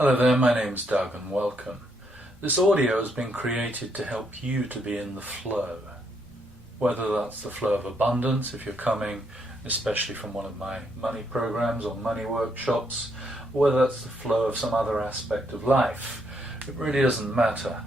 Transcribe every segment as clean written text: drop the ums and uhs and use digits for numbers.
Hello there, my name's Doug and welcome. This audio has been created to help you to be in the flow. Whether that's the flow of abundance, if you're coming especially from one of my money programs or money workshops, or whether that's the flow of some other aspect of life, it really doesn't matter.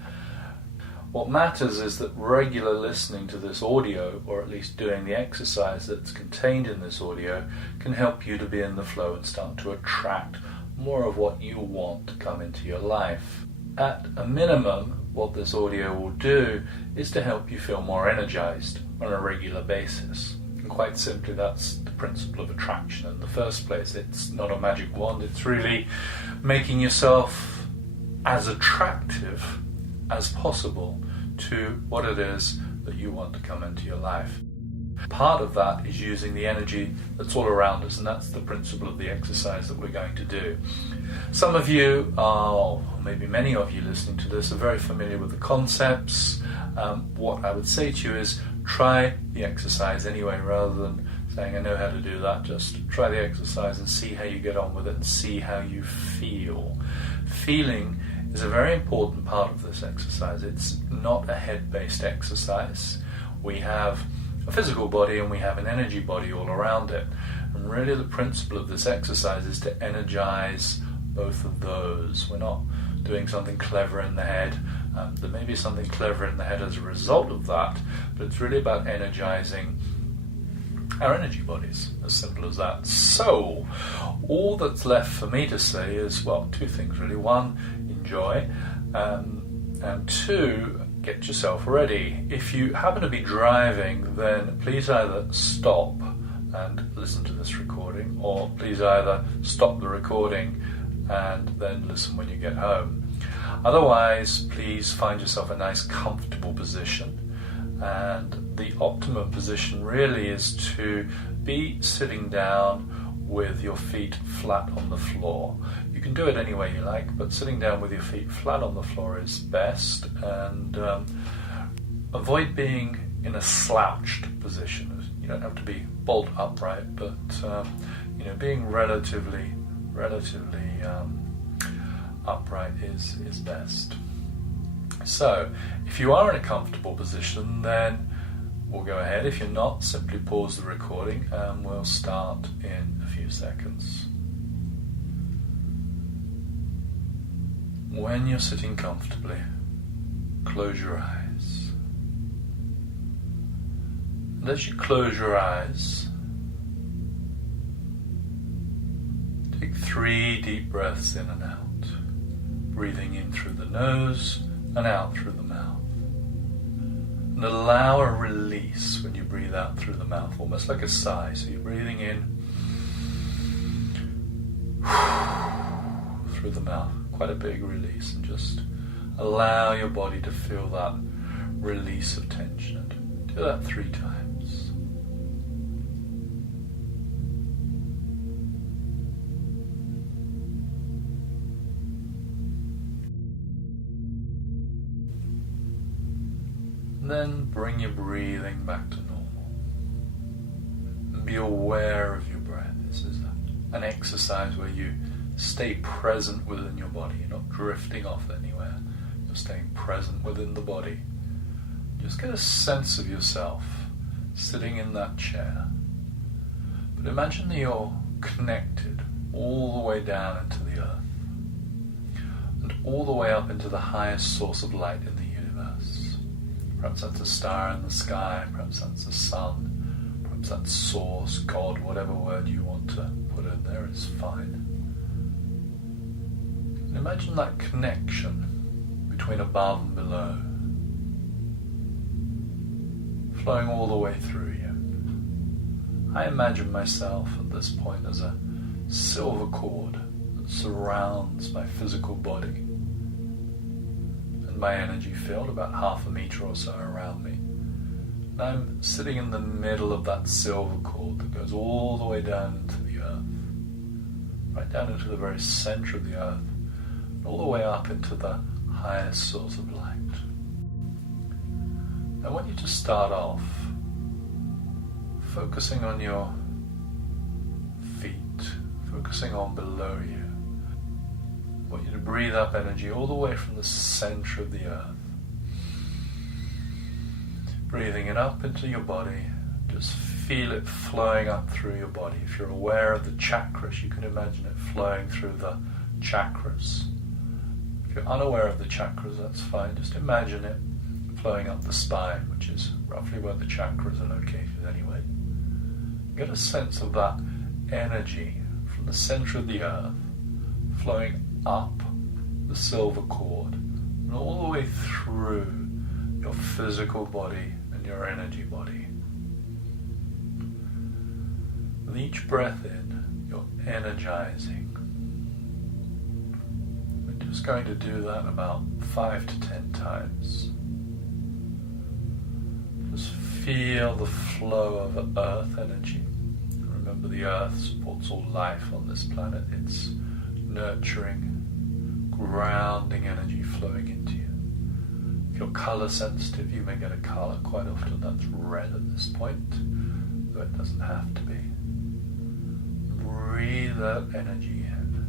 What matters is that regular listening to this audio, or at least doing the exercise that's contained in this audio, can help you to be in the flow and start to attract more of what you want to come into your life. At a minimum, what this audio will do is to help you feel more energized on a regular basis. And quite simply, that's the principle of attraction in the first place. It's not a magic wand, it's really making yourself as attractive as possible to what it is that you want to come into your life. Part of that is using the energy that's all around us, and that's the principle of the exercise that we're going to do. Some of you are, or maybe many of you listening to this, are very familiar with the concepts. What I would say to you is try the exercise anyway, rather than saying I know how to do that. Just try the exercise and see how you get on with it and see how you feel. Feeling is a very important part of this exercise. It's not a head-based exercise. We have a physical body and we have an energy body all around it. And really the principle of this exercise is to energize both of those. We're not doing something clever in the head. There may be something clever in the head as a result of that, but it's really about energizing our energy bodies, as simple as that. So, all that's left for me to say is, well, two things really. One, enjoy, and two, get yourself ready. If you happen to be driving, then please either stop and listen to this recording, or please either stop the recording and then listen when you get home. Otherwise, please find yourself a nice comfortable position, and the optimum position really is to be sitting down with your feet flat on the floor. You can do it any way you like, but sitting down with your feet flat on the floor is best, and avoid being in a slouched position. You don't have to be bolt upright, but being relatively upright is best. So, if you are in a comfortable position, then we'll go ahead. If you're not, simply pause the recording and we'll start in a few seconds. When you're sitting comfortably, close your eyes. And as you close your eyes, take 3 deep breaths in and out, breathing in through the nose and out through the mouth. And allow a release when you breathe out through the mouth, almost like a sigh. So you're breathing in through the mouth, quite a big release, and just allow your body to feel that release of tension. And do that 3 times. Then bring your breathing back to normal. And be aware of your breath. This is an exercise where you stay present within your body. You're not drifting off anywhere. You're staying present within the body. Just get a sense of yourself sitting in that chair. But imagine that you're connected all the way down into the earth and all the way up into the highest source of light in the universe. Perhaps that's a star in the sky, perhaps that's the sun, perhaps that's source, God, whatever word you want to put in there is fine. And imagine that connection between above and below, flowing all the way through you. I imagine myself at this point as a silver cord that surrounds my physical body, my energy field, about 1/2 meter or so around me. And I'm sitting in the middle of that silver cord that goes all the way down into the earth, right down into the very center of the earth, and all the way up into the highest source of light. I want you to start off focusing on your feet, focusing on below you. want you to breathe up energy all the way from the center of the earth. Breathing it up into your body, just feel it flowing up through your body. If you're aware of the chakras, you can imagine it flowing through the chakras. If you're unaware of the chakras, that's fine. Just imagine it flowing up the spine, which is roughly where the chakras are located anyway. Get a sense of that energy from the center of the earth flowing up the silver cord and all the way through your physical body and your energy body. With each breath in, you're energizing. We're just going to do that about 5 to 10 times. Just feel the flow of earth energy. Remember, the earth supports all life on this planet. It's nurturing, grounding energy flowing into you. If you're color sensitive, you may get a color. Quite often that's red at this point, though it doesn't have to be. Breathe that energy in.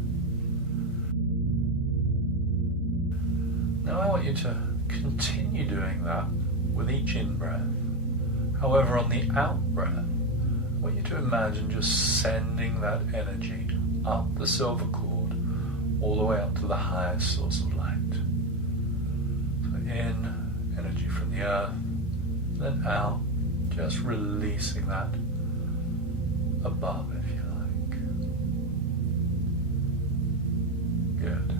Now I want you to continue doing that with each in-breath. However, on the out-breath, I want you to imagine just sending that energy up the silver cord all the way up to the highest source of light. So in, energy from the earth, then out, just releasing that above, if you like. Good.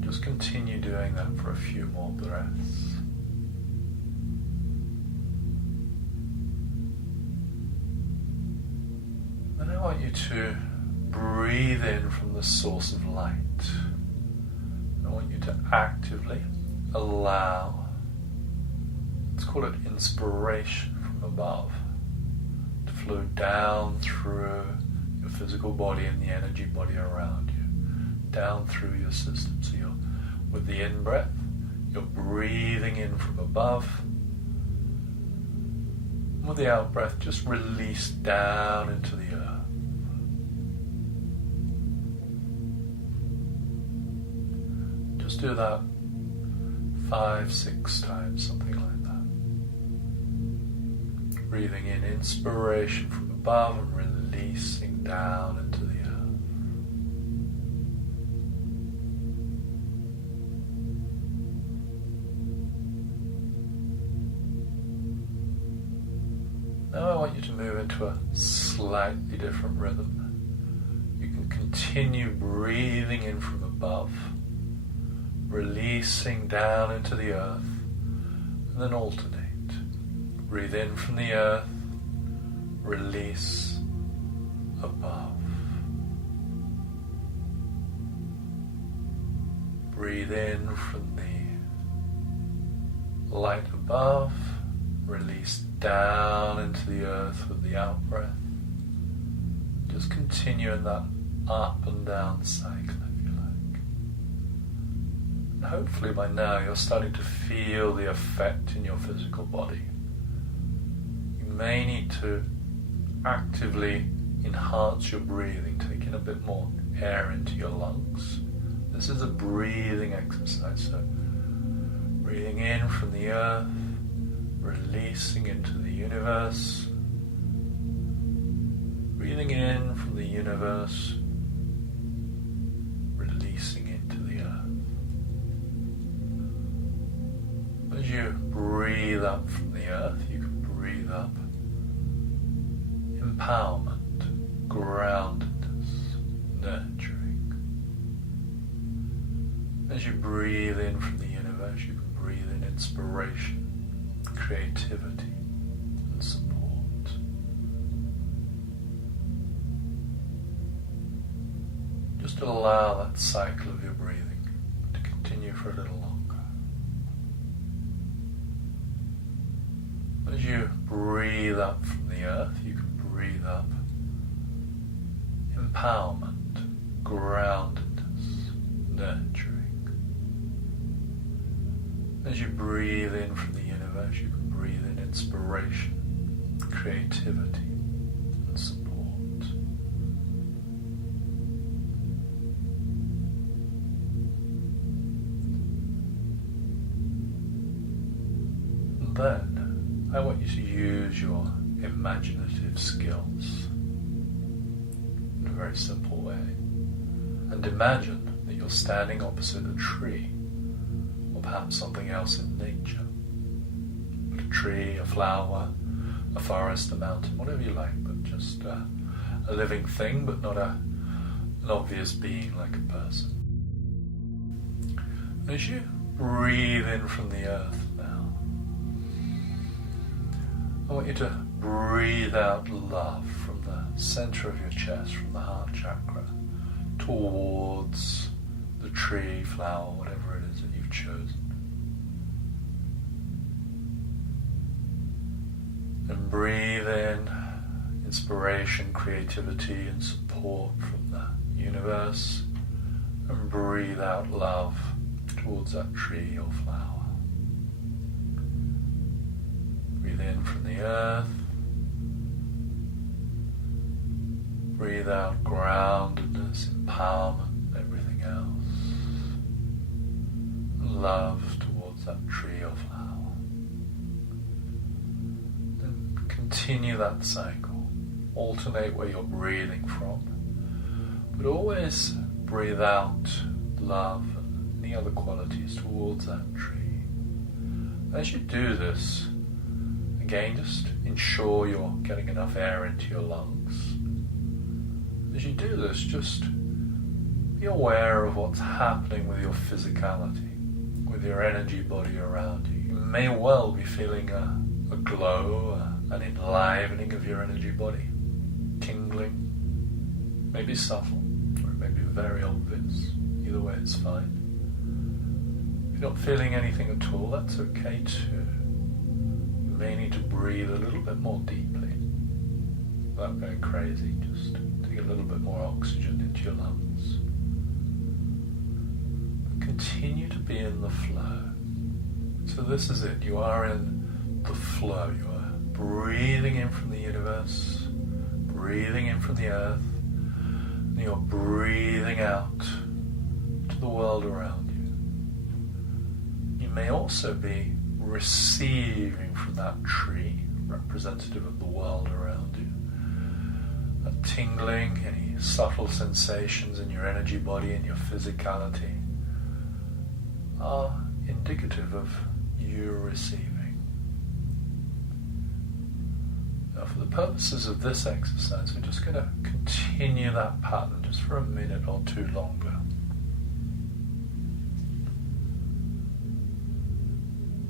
Just continue doing that for a few more breaths. Then I want you to breathe in from the source of light. I want you to actively allow, let's call it inspiration from above, to flow down through your physical body and the energy body around you, down through your system. So you're, with the in-breath, you're breathing in from above. With the out-breath, just release down into the earth. Just do that 5, 6 times, something like that. Breathing in inspiration from above and releasing down into the earth. Now I want you to move into a slightly different rhythm. You can continue breathing in from above, releasing down into the earth, and then alternate. Breathe in from the earth, release above. Breathe in from the light above, release down into the earth with the out-breath. Just continue in that up and down cycle, if you like. And hopefully by now you're starting to feel the effect in your physical body. You may need to actively enhance your breathing, take in a bit more air into your lungs. This is a breathing exercise, so breathing in from the earth, releasing into the universe, breathing in from the universe, releasing into the earth. As you breathe up from the earth, you can breathe up empowerment, groundedness, nurturing. As you breathe in from the universe, you can breathe in inspiration, creativity and support. Just allow that cycle of your breathing to continue for a little longer. As you breathe up from the earth, you can breathe up empowerment, groundedness, nurturing. As you breathe in from the universe, you can breathe in inspiration, creativity, and support. then I want you to use your imaginative skills in a very simple way. And imagine that you're standing opposite a tree, or perhaps something else in nature. A tree, a flower, a forest, a mountain, whatever you like, but just a living thing, but not an obvious being like a person. And as you breathe in from the earth now, I want you to breathe out love from the center of your chest, from the heart chakra, towards the tree, flower, whatever it is that you've chosen. And breathe in inspiration, creativity, and support from the universe. And breathe out love towards that tree or flower. Breathe in from the earth. Breathe out groundedness, empowerment, everything else. Love towards that tree or flower. Then continue that cycle. Alternate where you're breathing from. But always breathe out love and the other qualities towards that tree. As you do this, again, just ensure you're getting enough air into your lungs. As you do this, just be aware of what's happening with your physicality, with your energy body around you. You may well be feeling a glow, an enlivening of your energy body, tingling, maybe subtle, or it may be very obvious. Either way, it's fine. If you're not feeling anything at all, that's okay too. You may need to breathe a little bit more deeply, without going crazy, just take a little bit more oxygen into your lungs. But continue to be in the flow. So this is it, you are in the flow. You are breathing in from the universe, breathing in from the earth, and you're breathing out to the world around you. You may also be receiving from that tree, representative of the world around you. That tingling, any subtle sensations in your energy body and your physicality are indicative of you receiving. Now, for the purposes of this exercise, we're just going to continue that pattern just for a minute or two longer.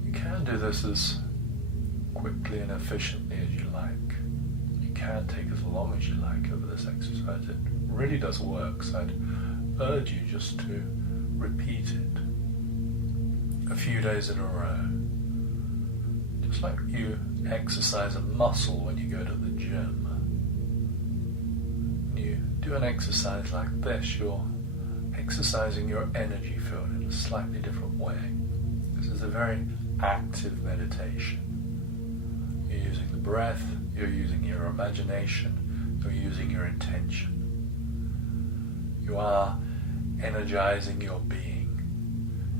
You can do this as quickly and efficiently as you like. You can take as long as you like over this exercise. It really does work, so I'd urge you just to repeat it a few days in a row. Just like you exercise a muscle when you go to the gym. When you do an exercise like this, you're exercising your energy field in a slightly different way. This is a very active meditation. You're using the breath, you're using your imagination, you're using your intention. You are energizing your being.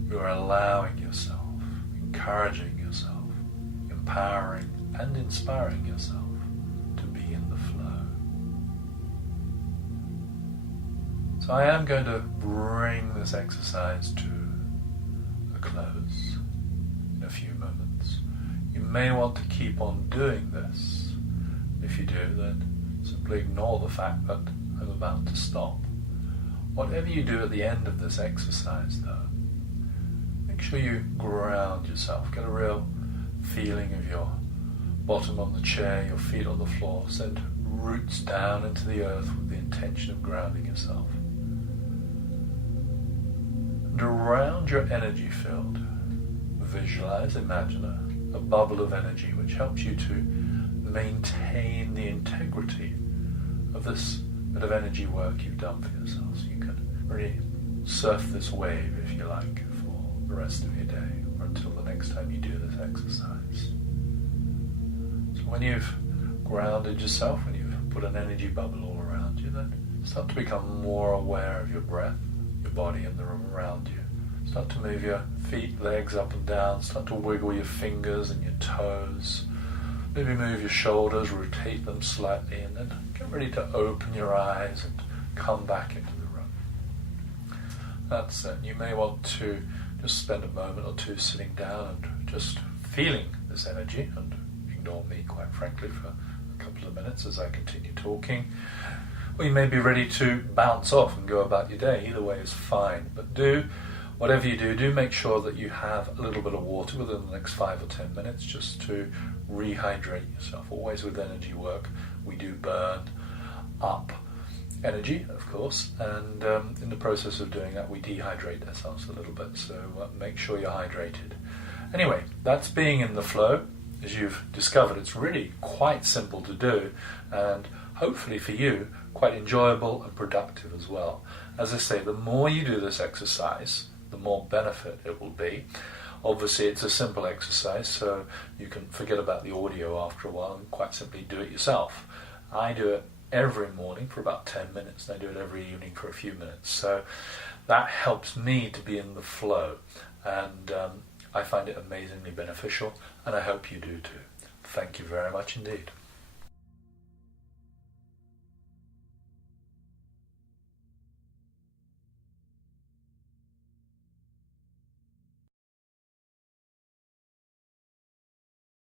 You are allowing yourself, encouraging yourself, empowering and inspiring yourself to be in the flow. So I am going to bring this exercise to a close in a few moments. You may want to keep on doing this. If you do, then simply ignore the fact that I'm about to stop. Whatever you do at the end of this exercise, though, make sure you ground yourself, get a real feeling of your bottom on the chair, your feet on the floor, send roots down into the earth with the intention of grounding yourself. And around your energy field, visualize, imagine a bubble of energy which helps you to maintain the integrity of this bit of energy work you've done for yourself. So you can really surf this wave, if you like, for the rest of your day or until the next time you do this exercise. So when you've grounded yourself, when you've put an energy bubble all around you, then start to become more aware of your breath, your body and the room around you. Start to move your feet, legs up and down. Start to wiggle your fingers and your toes. Maybe move your shoulders, rotate them slightly, and then get ready to open your eyes and come back into the room. That's it. You may want to just spend a moment or two sitting down and just feeling this energy, and ignore me, quite frankly, for a couple of minutes as I continue talking. Or you may be ready to bounce off and go about your day. Either way is fine. But whatever you do make sure that you have a little bit of water within the next 5 or 10 minutes just to rehydrate yourself. Always with energy work, we do burn up energy, of course, and in the process of doing that, we dehydrate ourselves a little bit. So make sure you're hydrated. Anyway, that's being in the flow. As you've discovered, it's really quite simple to do, and hopefully for you, quite enjoyable and productive as well. As I say, the more you do this exercise, the more benefit it will be. Obviously, it's a simple exercise, so you can forget about the audio after a while and quite simply do it yourself. I do it every morning for about 10 minutes, and I do it every evening for a few minutes. So that helps me to be in the flow, and I find it amazingly beneficial, and I hope you do too. Thank you very much indeed.